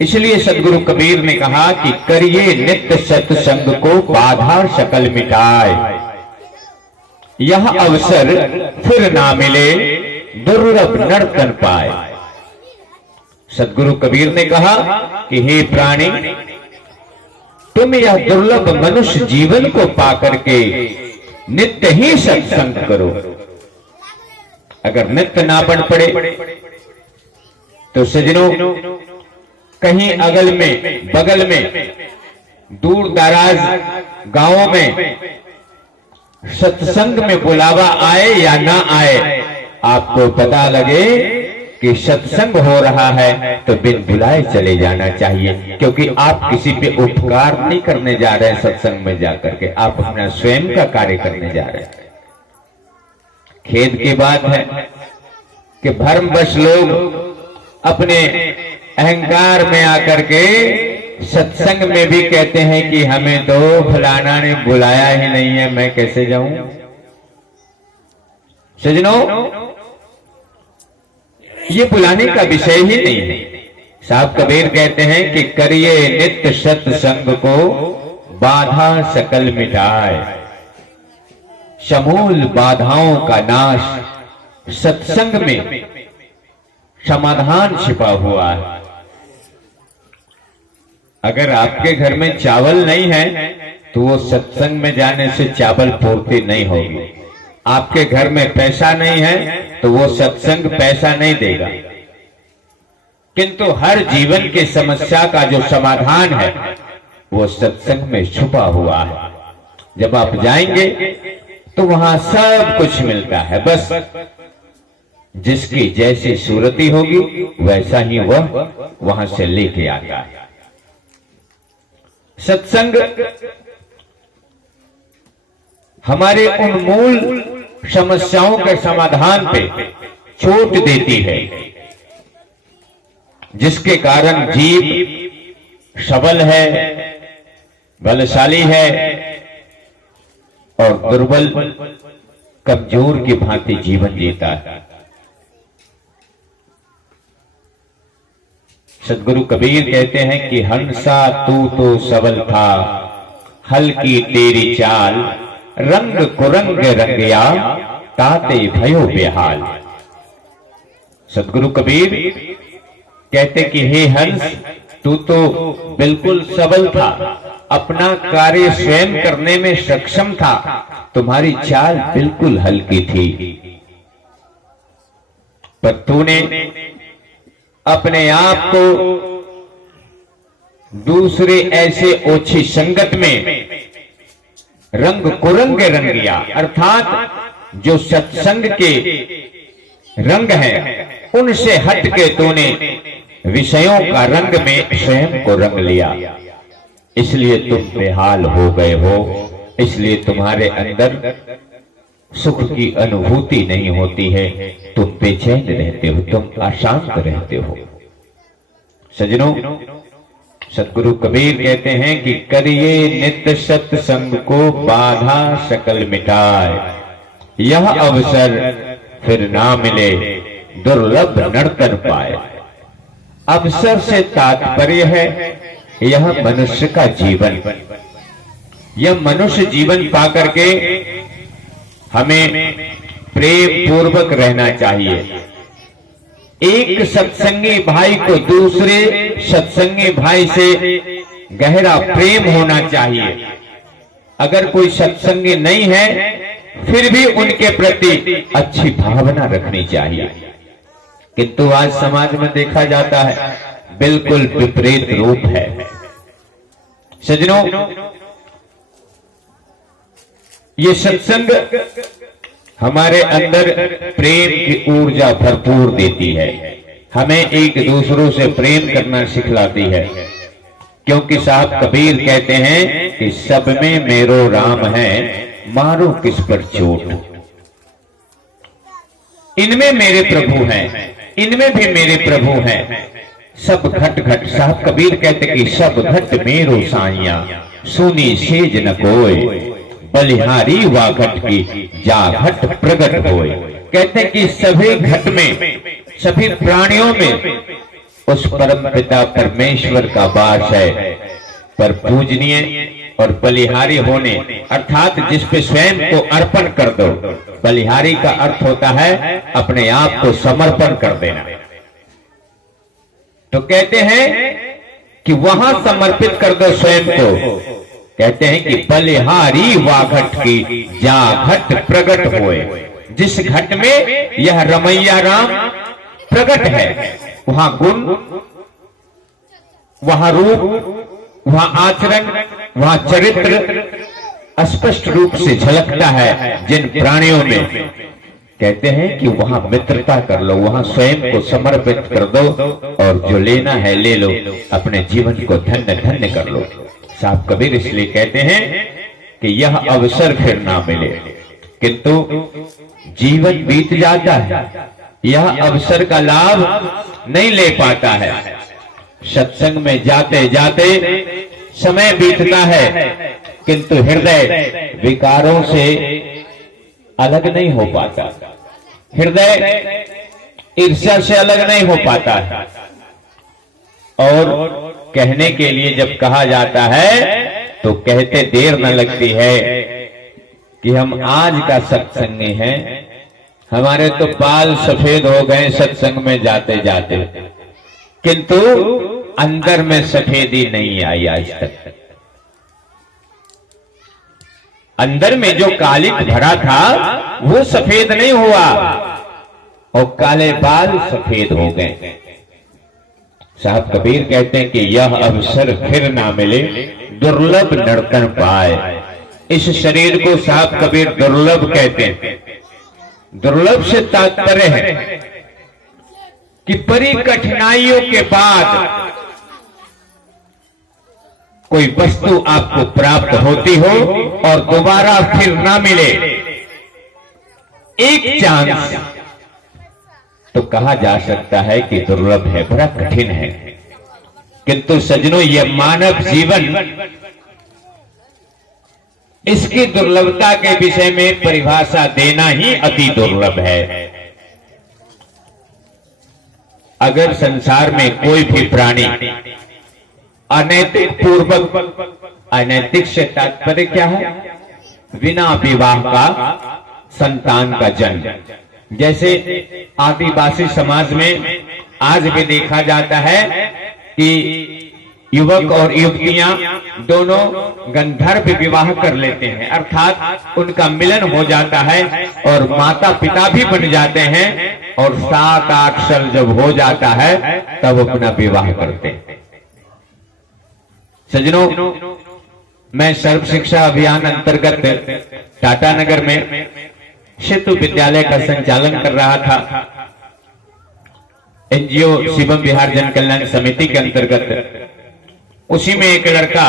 इसलिए सदगुरु कबीर ने कहा कि करिए नित्य सत्संग को बाधा सकल मिटाए, यह अवसर फिर ना मिले दुर्लभ नर्तन पाए। सदगुरु कबीर ने कहा कि हे प्राणी, तुम यह दुर्लभ मनुष्य जीवन को पाकर के नित्य ही सत्संग करो। अगर नित्य ना बन पड़े तो सजनों, कहीं अगल में बगल में दूर दराज गांवों में सत्संग में बुलावा आए या ना आए, आपको पता लगे कि सत्संग हो रहा है तो बिन बुलाए चले जाना चाहिए, क्योंकि आप किसी पे उपकार नहीं करने जा रहे हैं। सत्संग में जाकर के आप अपना स्वयं का कार्य करने जा रहे हैं। खेद की बात है कि भ्रमवश लोग अपने अहंकार में आकर के सत्संग में भी कहते हैं कि हमें तो फलाना ने बुलाया ही नहीं है, मैं कैसे जाऊं। सजनों, ये बुलाने का विषय ही नहीं है। साहब कबीर कहते हैं कि करिए नित्य सत्संग को बाधा सकल मिटाए, समूल बाधाओं का नाश सत्संग में समाधान छिपा हुआ है। अगर आपके घर में चावल नहीं है तो वो सत्संग में जाने से चावल पूर्ति नहीं होगी। आपके घर में पैसा नहीं है तो वो सत्संग पैसा नहीं देगा। किंतु हर जीवन की समस्या का जो समाधान है वो सत्संग में छुपा हुआ है। जब आप जाएंगे तो वहां सब कुछ मिलता है। बस जिसकी जैसी सूरती होगी वैसा ही वह वहां से लेके आता है। सत्संग हमारे उन मूल समस्याओं के समाधान पे चोट देती है, जिसके कारण जीव सबल है, बलशाली है और दुर्बल कमजोर की भांति जीवन जीता है। सदगुरु कबीर कहते हैं कि हंसा तू तो सबल था, हल्की तेरी चाल, रंग कुरंग रंगया, ताते भयो बेहाल। सदगुरु कबीर कहते कि हे हंस, तू तो बिल्कुल सबल था, अपना कार्य स्वयं करने में सक्षम था, तुम्हारी चाल बिल्कुल हल्की थी, पर तूने अपने आप को दूसरे ऐसे ओछी संगत में रंग कुरंग रंग लिया, अर्थात जो सत्संग के रंग हैं उनसे हट के तूने विषयों का रंग में स्वयं को रंग लिया। इसलिए तुम बेहाल हो गए हो, इसलिए तुम्हारे अंदर सुख की अनुभूति नहीं होती है, तुम बेचैन रहते हो, तुम अशांत रहते हो। सजनों, सतगुरु कबीर कहते हैं कि करिए नित्य सत्संग को बाधा सकल मिटाए, यह अवसर फिर ना मिले दुर्लभ नर्तन पाए। अवसर से तात्पर्य है यह मनुष्य का जीवन। यह मनुष्य जीवन पाकर के हमें प्रेम पूर्वक रहना चाहिए। एक सत्संगी भाई को दूसरे सत्संगी भाई से गहरा प्रेम होना चाहिए। अगर कोई सत्संगी नहीं है फिर भी उनके प्रति अच्छी भावना रखनी चाहिए। किंतु आज समाज में देखा जाता है बिल्कुल विपरीत रूप है। सज्जनों, ये सत्संग हमारे अंदर प्रेम की ऊर्जा भरपूर देती है, हमें एक दूसरों से प्रेम करना सिखलाती है। क्योंकि साहब कबीर कहते हैं कि सब में मेरो राम है, मारो किस पर चोट। इनमें मेरे प्रभु हैं, इनमें भी मेरे प्रभु हैं। सब घट घट, साहब कबीर कहते कि सब घट मेरो साइया, सुनी सेज न कोय, बलिहारी वा घट की जा घट प्रगट होए। कहते कि सभी घट में, सभी प्राणियों में उस परम पिता परमेश्वर का वास है। पर पूजनीय और बलिहारी होने अर्थात जिस पे स्वयं को अर्पण कर दो। बलिहारी का अर्थ होता है अपने आप को समर्पण कर देना। तो कहते हैं कि वहां समर्पित कर दो स्वयं को। कहते हैं कि बलिहारी वा घट की जा घट प्रकट होए। जिस घट में यह रमैया राम प्रकट है वहां गुण, वहां रूप, वहां आचरण, वहां चरित्र स्पष्ट रूप से झलकता है। जिन प्राणियों में कहते हैं कि वहां मित्रता कर लो, वहां स्वयं को समर्पित कर दो और जो लेना है ले लो, अपने जीवन को धन्य धन्य कर लो। साहब कबीर इसलिए कहते हैं कि यह अवसर फिर ना मिले, किंतु जीवन बीत जाता है, यह अवसर का लाभ नहीं ले पाता है। सत्संग में जाते जाते समय बीतता है, किंतु हृदय विकारों से अलग नहीं हो पाता, हृदय ईर्ष्या से अलग नहीं हो पाता है। और कहने के लिए जब कहा जाता है तो कहते देर न लगती है कि हम आज का सत्संगी हैं, हमारे तो बाल सफेद हो गए सत्संग में जाते जाते, किंतु अंदर में सफेदी नहीं आई आज तक। अंदर में जो कालिक भरा था वो सफेद नहीं हुआ और काले बाल सफेद हो गए। साहब कबीर कहते हैं कि यह अवसर फिर ना मिले, दुर्लभ नर्तन पाए। इस शरीर को साहब कबीर दुर्लभ कहते हैं। दुर्लभ से तात्पर्य है कि बड़ी कठिनाइयों के बाद कोई वस्तु आपको प्राप्त होती हो और दोबारा फिर ना मिले, एक चांस, तो कहा जा सकता है कि दुर्लभ है, बड़ा कठिन है। किंतु सज्जनों, यह मानव जीवन इसकी दुर्लभता के विषय में परिभाषा देना ही अति दुर्लभ है। अगर संसार में कोई भी प्राणी अनैतिक पूर्वक, अनैतिक से तात्पर्य क्या है? बिना विवाह का संतान का जन्म। जैसे आदिवासी समाज में आज भी देखा जाता है कि युवक और युवतियां दोनों गंधर्व विवाह कर लेते हैं, अर्थात उनका मिलन हो जाता है और माता पिता भी बन जाते हैं और 7-8 साल जब हो जाता है तब अपना विवाह करते हैं। सज्जनों, मैं सर्व शिक्षा अभियान अंतर्गत टाटानगर में सेतु विद्यालय का संचालन कर रहा था। एनजीओ शिवम बिहार जन कल्याण समिति के अंतर्गत उसी में एक लड़का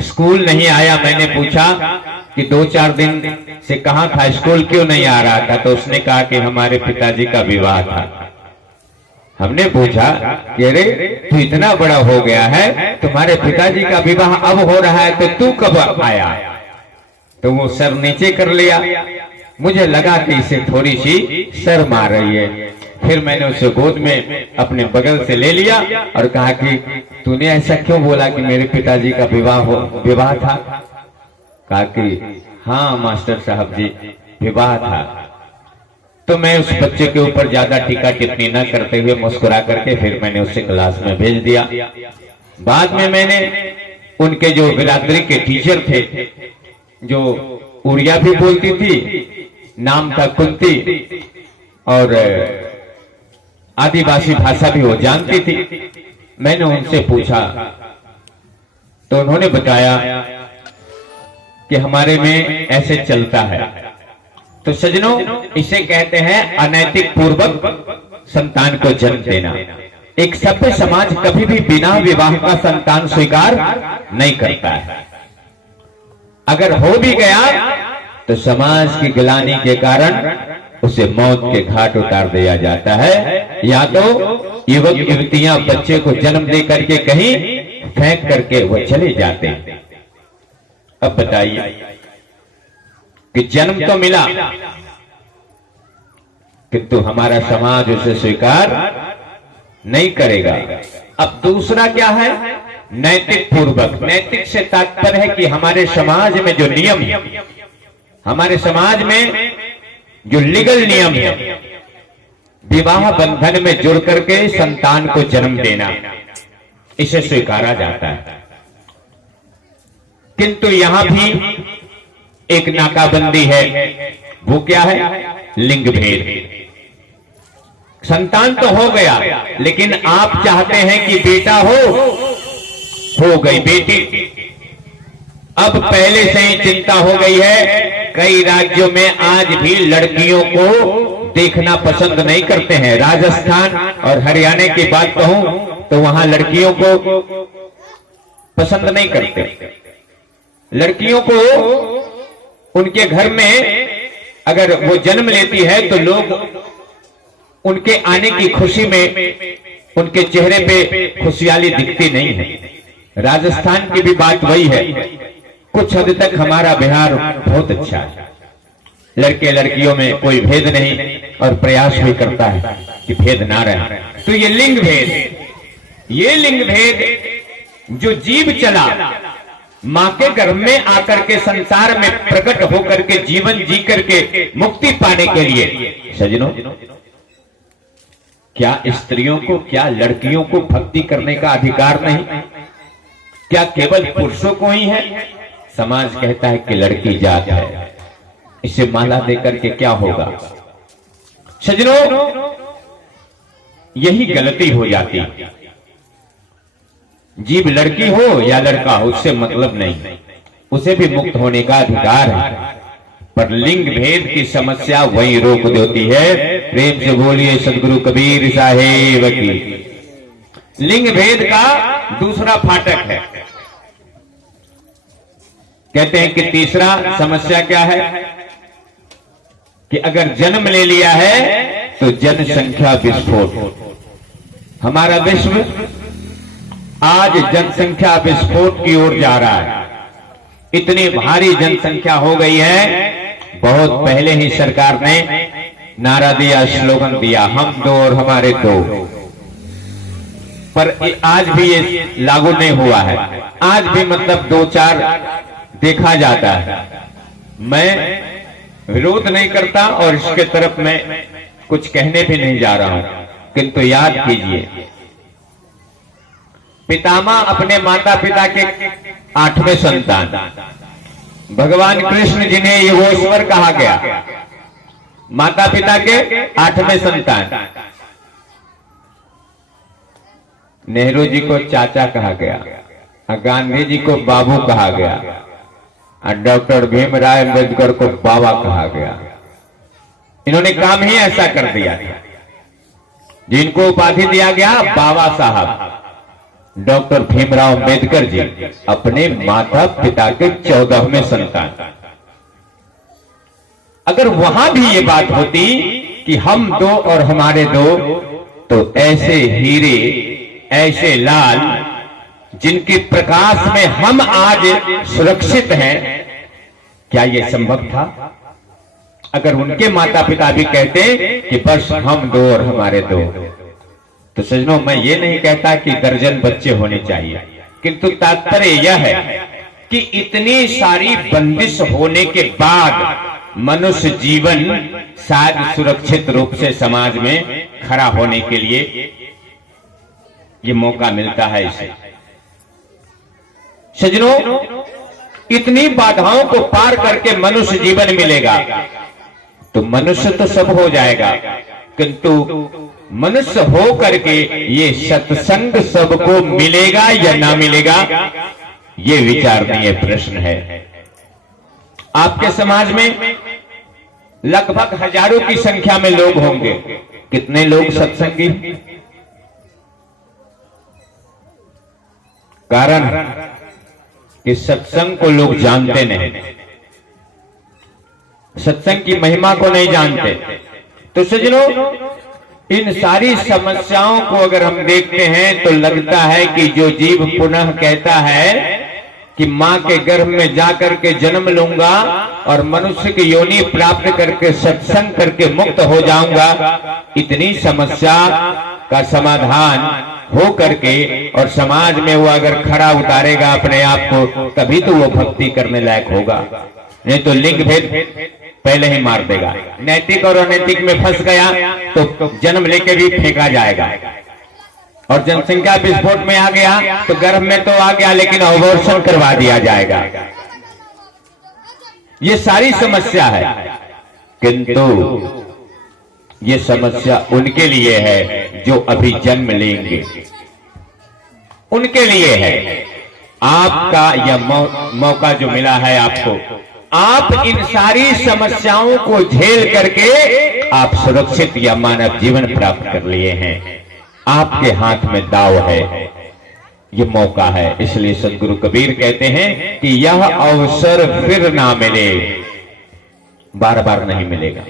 स्कूल नहीं आया। मैंने पूछा कि 2-4 दिन से कहां था, स्कूल क्यों नहीं आ रहा था? तो उसने कहा कि हमारे पिताजी का विवाह था। हमने पूछा कि अरे तू इतना बड़ा हो गया है, तुम्हारे पिताजी का विवाह अब हो रहा है तो तू कब आया? तो वो सर नीचे कर लिया। मुझे लगा कि इसे थोड़ी सी शर्म आ रही है। फिर मैंने उसे गोद में अपने बगल से ले लिया और कहा कि तूने ऐसा क्यों बोला कि मेरे पिताजी का विवाह था? कहा कि हाँ मास्टर साहब जी, विवाह था। तो मैं उस बच्चे के ऊपर ज्यादा टीका टिप्पणी न करते हुए मुस्कुरा करके फिर मैंने उसे क्लास में भेज दिया। बाद में मैंने उनके जो बिरादरी के टीचर थे, जो उड़िया भी बोलती थी, नाम था कुंती, और आदिवासी भाषा भी वो जानती थी, मैंने उनसे पूछा तो उन्होंने बताया कि हमारे में ऐसे चलता है। तो सज्जनों, इसे कहते हैं अनैतिक पूर्वक संतान को जन्म देना। एक सभ्य समाज कभी भी बिना विवाह का संतान स्वीकार नहीं करता है। अगर हो भी गया तो समाज की गिलानी के कारण उसे मौत के घाट उतार दिया जाता है, या तो युवक युवतियां बच्चे को जन्म दे करके कहीं फेंक करके वो चले जाते हैं। अब बताइए कि जन्म तो मिला किंतु हमारा समाज उसे स्वीकार नहीं करेगा। अब दूसरा क्या है? नैतिक पूर्वक। नैतिक से तात्पर्य है कि हमारे समाज में जो नियम है, हमारे समाज में जो लीगल नियम है, विवाह बंधन में जुड़ करके संतान को जन्म देना, इसे स्वीकारा जाता है। किंतु यहां भी एक नाकाबंदी है। वो क्या है? लिंग भेद। संतान तो हो गया, लेकिन आप चाहते हैं कि बेटा हो गई बेटी। अब पहले से ही चिंता हो गई है। कई राज्यों में आज भी लड़कियों को देखना पसंद नहीं करते हैं। राजस्थान और हरियाणा की बात कहूं तो वहां लड़कियों को पसंद नहीं करते। लड़कियों को उनके घर में अगर वो जन्म लेती है तो लोग उनके आने की खुशी में उनके चेहरे पे खुशहाली दिखती नहीं है। राजस्थान की भी बात वही है। कुछ हद तक हमारा बिहार बहुत अच्छा है। लड़के लड़कियों में कोई भेद नहीं और प्रयास भी करता है कि भेद ना रहे। तो ये लिंग भेद जो जीव चला मां के गर्भ में आकर के संसार में प्रकट होकर के जीवन जी करके मुक्ति पाने के लिए, सज्जनों, क्या स्त्रियों को, क्या लड़कियों को भक्ति करने का अधिकार नहीं? क्या केवल पुरुषों को ही है? समाज कहता है कि लड़की जात है, इसे माला देकर के क्या होगा? सज्जनों, यही गलती हो जाती। जीव लड़की हो या लड़का हो, उससे मतलब नहीं, उसे भी मुक्त होने का अधिकार है। पर लिंग भेद की समस्या वही रोक देती है। प्रेम से बोलिए सदगुरु कबीर साहेब की। लिंग भेद का दूसरा फाटक है। कहते हैं कि तीसरा समस्या क्या है? कि अगर जन्म ले लिया है तो जनसंख्या विस्फोट। हमारा विश्व आज जनसंख्या विस्फोट की ओर जा रहा है। इतनी भारी जनसंख्या हो गई है। बहुत पहले ही सरकार ने नारा दिया, स्लोगन दिया, हम दो और हमारे दो, पर आज भी ये लागू नहीं हुआ है। आज भी मतलब दो चार देखा जाता है। मैं विरोध नहीं करता और इसके तरफ मैं कुछ कहने भी नहीं जा रहा हूं, किंतु याद कीजिए, पितामह अपने माता पिता के 8वें संतान, भगवान कृष्ण जिन्हें योगेश्वर कहा गया, माता पिता के 8वें संतान। नेहरू जी को चाचा कहा गया, गांधी जी को बाबू कहा गया, और डॉक्टर भीमराव अम्बेडकर को बाबा कहा गया। इन्होंने काम ही ऐसा कर दिया था। जिनको उपाधि दिया गया बाबा साहब, डॉक्टर भीमराव अम्बेडकर जी अपने माता पिता के 14वें संतान। अगर वहां भी ये बात होती कि हम दो और हमारे दो, तो ऐसे हीरे, ऐसे लाल, जिनके प्रकाश में हम आज सुरक्षित हैं, क्या यह संभव था? अगर उनके माता पिता भी कहते कि बस हम दो और हमारे दो, तो सज्जनों, मैं ये नहीं कहता कि दर्जन बच्चे होने चाहिए, किंतु तात्पर्य यह है कि इतनी सारी बंदिश होने के बाद मनुष्य जीवन शायद सुरक्षित रूप से समाज में खड़ा होने के लिए ये मौका मिलता है इसे। सज्जनों, इतनी बाधाओं को पार करके मनुष्य जीवन मिलेगा तो मनुष्य तो सब हो जाएगा, किंतु मनुष्य हो करके ये सत्संग सबको मिलेगा या ना मिलेगा, ये विचारणीय प्रश्न है। आपके समाज में लगभग हजारों की संख्या में लोग होंगे, कितने लोग सत्संगी? कारण कि सत्संग को लोग जानते नहीं, सत्संग की महिमा को नहीं जानते। तो सज्जनों, इन सारी समस्याओं को अगर हम देखते हैं तो लगता है कि जो जीव पुनः कहता है कि मां के गर्भ में जाकर के जन्म लूंगा और मनुष्य की योनि प्राप्त करके सत्संग करके मुक्त हो जाऊंगा, इतनी समस्या का समाधान हो करके और समाज में वो अगर खड़ा उतारेगा अपने आप को, तभी तो वो भक्ति करने लायक होगा। नहीं तो लिंग भेद पहले ही मार देगा। नैतिक और अनैतिक में फंस गया तो जन्म लेके भी फेंका जाएगा। और जनसंख्या विस्फोट में आ गया तो गर्भ में तो आ गया, लेकिन अबॉर्शन करवा दिया जाएगा। ये सारी समस्या है, किंतु ये समस्या उनके लिए है जो अभी जन्म लेंगे, उनके लिए है। आपका यह मौका जो मिला है आपको, आप इन सारी समस्याओं को झेल करके आप सुरक्षित या मानव जीवन प्राप्त कर लिए हैं। आपके हाथ में दाव है, ये मौका है। इसलिए सदगुरु कबीर कहते हैं कि यह अवसर फिर ना मिले, बार बार नहीं मिलेगा।